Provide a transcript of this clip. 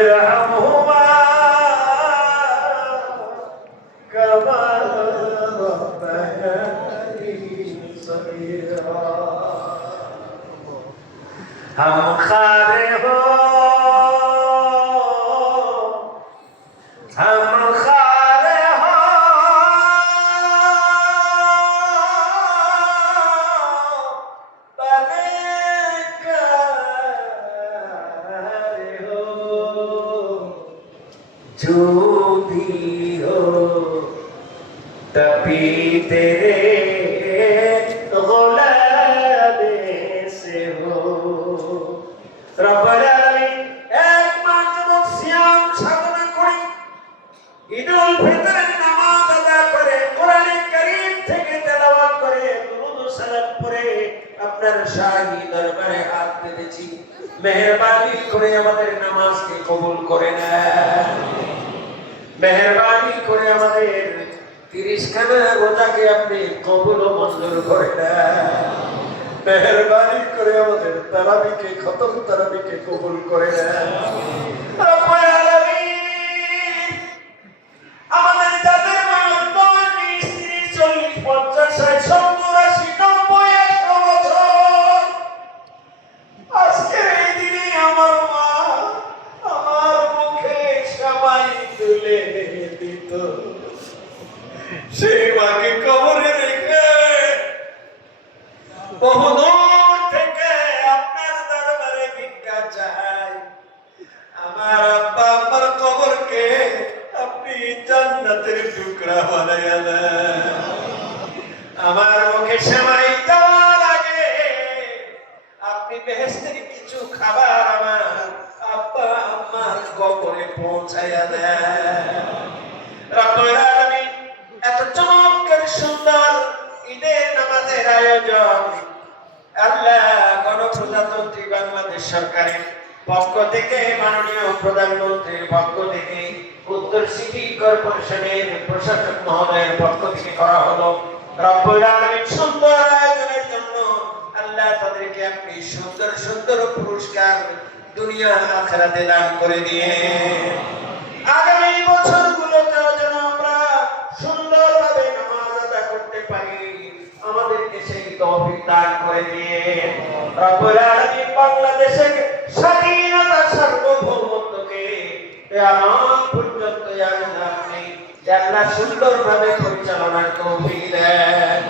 ارحمهما كما ربياني صغيرا हम खारे हो हम खारे हो बने हो जो भी हो तभी तेरे রব্বুল আলামিন এক মাস যাবত সিয়াম সাধনা করে ঈদুল ফিতরের নামাজ আদা করে কোরআনে কারীম থেকে তেলাওয়াত করে দুরূদ ও সালাম পড়ে আপনার শাহী দরবারে হাত পেতেছি মেহেরবানি করে আমাদের নামাজকে কবুল করে নেন মেহেরবানি করে আমাদের 30 খানা রোজাকে আপনি কবুল ও মঞ্জুর করে নেন মেহেরবানি করে আমাদের তারাবিকে খতম তারাবিকে কবুল করে নেন রব্বুল আলামিন আমাদের যাদের বয়স 30 40 50 60 70 80 90 বছর আজকের এই দিনে আমার মা আমার মুখে সবাই তুলে দিত সেই মাকে কবরে রেখে বহুদূর থেকে আপনার দরবারে ভিক্ষা চাই আমার আব্বা আম্মার কবরকে আপনি জান্নাতের টুকরা বানাইয়া দেন আমার মুখে সেমাই দেওয়ার আগে আপনি বেহেশতের কিছু খাবার আমার আব্বা আম্মার কবরে পৌঁছাইয়া দেন রব্বুল আলামিন এত চমৎকার সুন্দর ঈদের নামাজের আয়োজন আল্লাহ গণপ্রজাতন্ত্রী বাংলাদেশ সরকারের পক্ষ থেকে মাননীয় প্রধানমন্ত্রীর পক্ষ থেকে উত্তর সিটি কর্পোরেশনের প্রশাসক মহোদয়ের পক্ষ থেকে করা হলো রব্বুল আলামিন সুন্দর আয়োজনের জন্য আল্লাহ তাদেরকে আপনি সুন্দর সুন্দর পুরস্কার দুনিয়া আখিরাতে দান করে দিয়ে আগামী বছরগুলোতেও যেন আমরা সুন্দরভাবে নামাজ আদা করতে পারি আমাদেরকে সেই তৌফিক দান করে দিয়ে রব্বুল আলামিন বাংলাদেশের স্বাধীনতা সার্বভৌমত্বকে কিয়ামত পর্যন্ত আপনি আল্লাহ সুন্দরভাবে পরিচালনার তৌফিক দেন